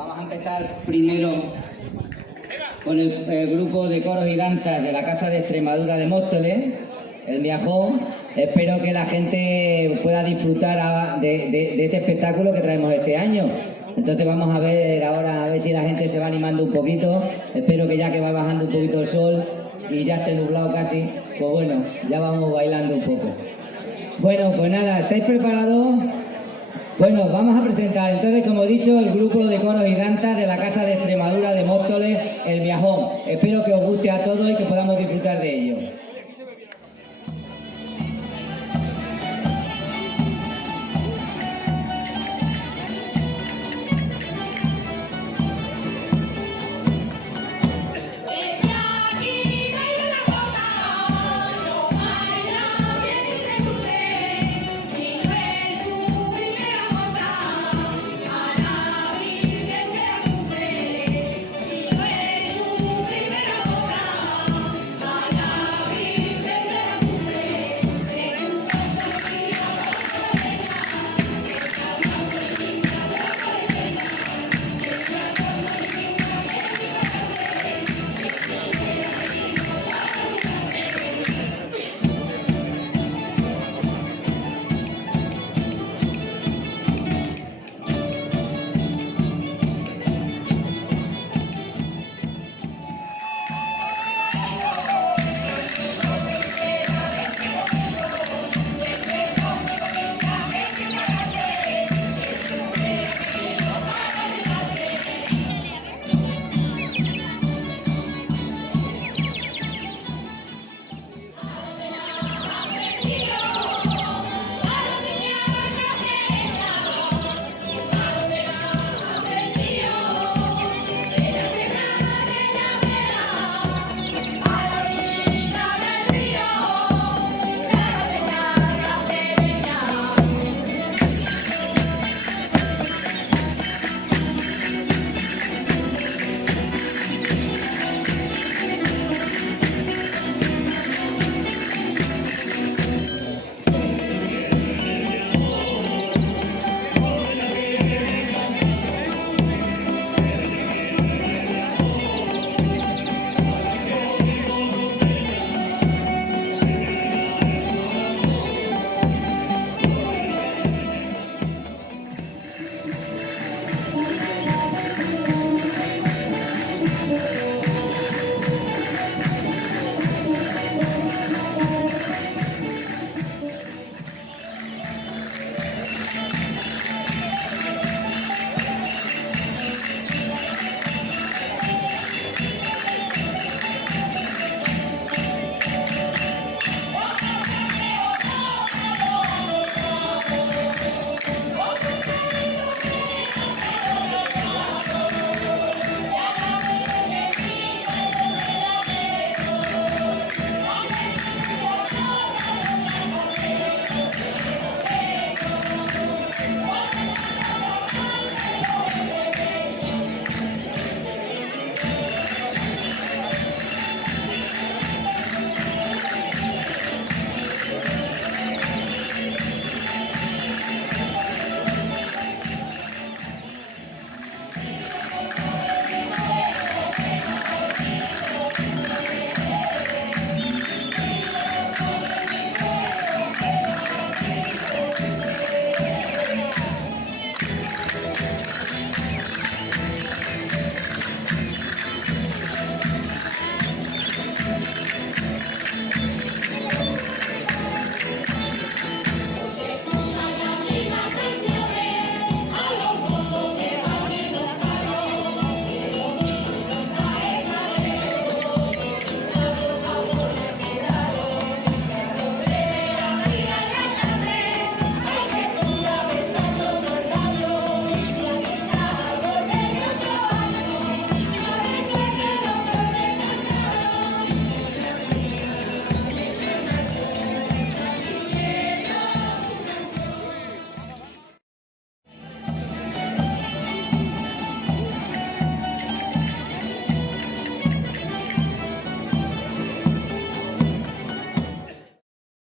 Vamos a empezar primero con el grupo de coros y danzas de la Casa de Extremadura de Móstoles, el Miajón. Espero que la gente pueda disfrutar de este espectáculo que traemos este año. Entonces vamos a ver ahora, a ver si la gente se va animando un poquito. Espero que ya que va bajando un poquito el sol y ya esté nublado casi, pues bueno, ya vamos bailando un poco. Bueno, pues nada, ¿estáis preparados? Bueno, vamos a presentar entonces, como he dicho, el grupo de coros y danzas de la Casa de Extremadura de Móstoles, el Miajón. Espero que os guste a todos y que podamos disfrutar de ello.